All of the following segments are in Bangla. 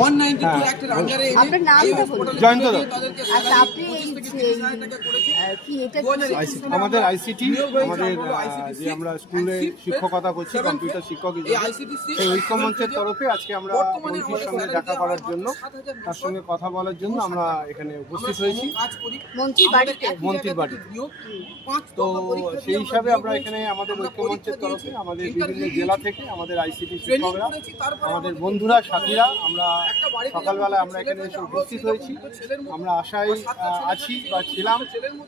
192 অ্যাক্টের আন্ডারে আপনার নামটা বলুন। জয়ন্ত দত্ত। আচ্ছা, আপনি কি এটা আমাদের আইসিটি, আমাদের যে আমরা স্কুলে শিক্ষকতা করছি, কম্পিউটার শিক্ষক হিসেবে, সেই ঐক্যমঞ্চের তরফে আজকে আমরা মন্ত্রীর সঙ্গে দেখা করার জন্য, তার সঙ্গে কথা বলার জন্য আমরা এখানে উপস্থিত হয়েছি মন্ত্রীর বাড়িতে? মন্ত্রীর বাড়িতে। তো সেই হিসাবে আমরা এখানে আমাদের ঐক্যমঞ্চের তরফে আমাদের বিভিন্ন জেলা থেকে আমাদের আইসিটি শিক্ষকরা, আমাদের বন্ধুরা, সাথীরা, আমরা সকালবেলা আমরা এখানে এসে উপস্থিত হয়েছি। আমরা আশায় আছি বা ছিলাম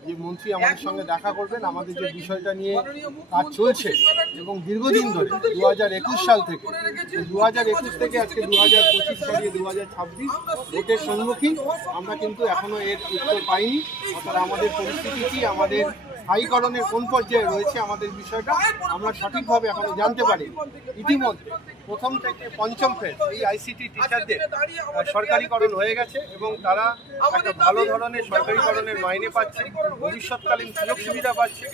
যে মন্ত্রী আমাদের সঙ্গে দেখা করবেন। আমাদের যে বিষয়টা নিয়ে কাজ চলছে এবং দীর্ঘদিন ধরে 2021 সাল থেকে, 2021 থেকে আজকে 2025 ছাড়িয়ে 2026 ভোটের সম্মুখীন আমরা কিন্তু এখনো এর উত্তর পাইনি। অর্থাৎ আমাদের পরিস্থিতি কি, আমাদের স্থায়ীকরণের কোন পর্যায়ে রয়েছে আমাদের বিষয়টা আমরা সঠিকভাবে এখনো জানতে পারি। ইতিমধ্যে প্রথম থেকে পঞ্চম ফেজ এই আইসিটি টিচারদের সরকারিকরণ হয়ে গেছে এবং তারা একটা ভালো ধরনের সরকারিকরণের মাইনে পাচ্ছে, ভবিষ্যৎকালীন সুযোগ সুবিধা পাচ্ছে।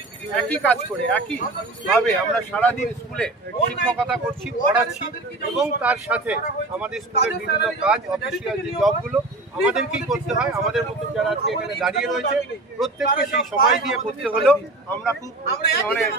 একই কাজ করে একইভাবে আমরা সারাদিন স্কুলে শিক্ষকতা করছি, পড়াচ্ছি এবং তার সাথে আমাদের স্কুলের বিভিন্ন কাজ, অফিসিয়াল যে জবগুলো আমাদেরকেই করতে হয়। আমাদের মতো যারা আজকে এখানে দাঁড়িয়ে রয়েছে প্রত্যেককে সেই সময় দিয়ে করতে হলেও আমরা খুব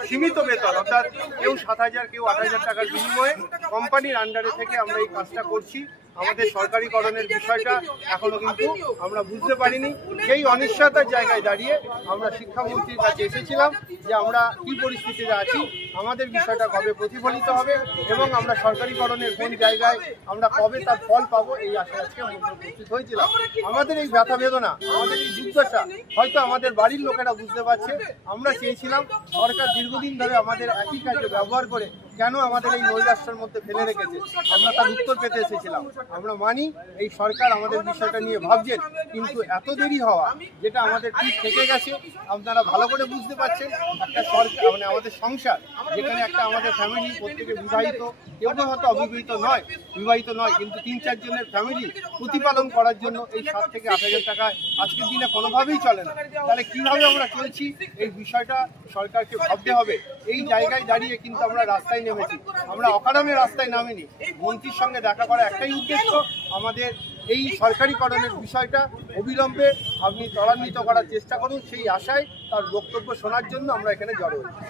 সীমিত বেতন, অর্থাৎ কেউ 7,000, কেউ 8,000 টাকার বিনিময়ে কোম্পানির আন্ডারে থেকে আমরা এই কাজটা করছি। আমাদের সরকারিকরণের বিষয়টা এখনো কিন্তু আমরা বুঝতে পারিনি। সেই অনিশ্চয়তার জায়গায় দাঁড়িয়ে আমরা শিক্ষামন্ত্রীর কাছে এসেছিলাম যে আমরা কি পরিস্থিতিতে আছি, আমাদের বিষয়টা কবে প্রতিফলিত হবে এবং আমরা সরকারিকরণের কোন জায়গায় আমরা কবে তার ফল পাবো, এই আশায় আজকে উপস্থিত হয়েছিলাম। আমাদের এই ব্যথা বেদনা, আমাদের এই দুর্দশা হয়তো আমাদের বাড়ির লোকেরা বুঝতে পারছে। আমরা চেয়েছিলাম সরকার দীর্ঘদিন ধরে আমাদের একই কাজে ব্যবহার করে কেন আমাদের এই নৈরাশ্যের মধ্যে ফেলে রেখেছে, আমরা তার উত্তর পেতে এসেছিলাম। আমরা মানি এই সরকার আমাদের বিষয়টা নিয়ে ভাবছেন, কিন্তু এত দেরি হওয়া যেটা আমাদের ঠিক থেকে গেছে আপনারা ভালো করে বুঝতে পারছেন। একটা সরকার আমাদের সংসার, যেখানে একটা আমাদের ফ্যামিলি প্রত্যেকে বিবাহিত, কেউ হয়তো অবিবাহিত নয়, বিবাহিত নয়, কিন্তু 3-4 জনের ফ্যামিলি প্রতিপালন করার জন্য এই 7 থেকে 8,000 টাকা আজকের দিনে কোনোভাবেই চলে না। তাহলে কিভাবে আমরা চলছি এই বিষয়টা সরকারকে ভাবতে হবে। এই জায়গায় দাঁড়িয়ে কিন্তু আমরা রাস্তায় নেমেছি, আমরা অকারণে রাস্তায় নামিনি। মন্ত্রীর সঙ্গে দেখা করা একটাই উদ্দেশ্য, আমাদের এই সরকারিকরণের বিষয়টা অবিলম্বে আপনি ত্বরান্বিত করার চেষ্টা করুন। সেই আশায় তার বক্তব্য শোনার জন্য আমরা এখানে জড়ো হয়েছি।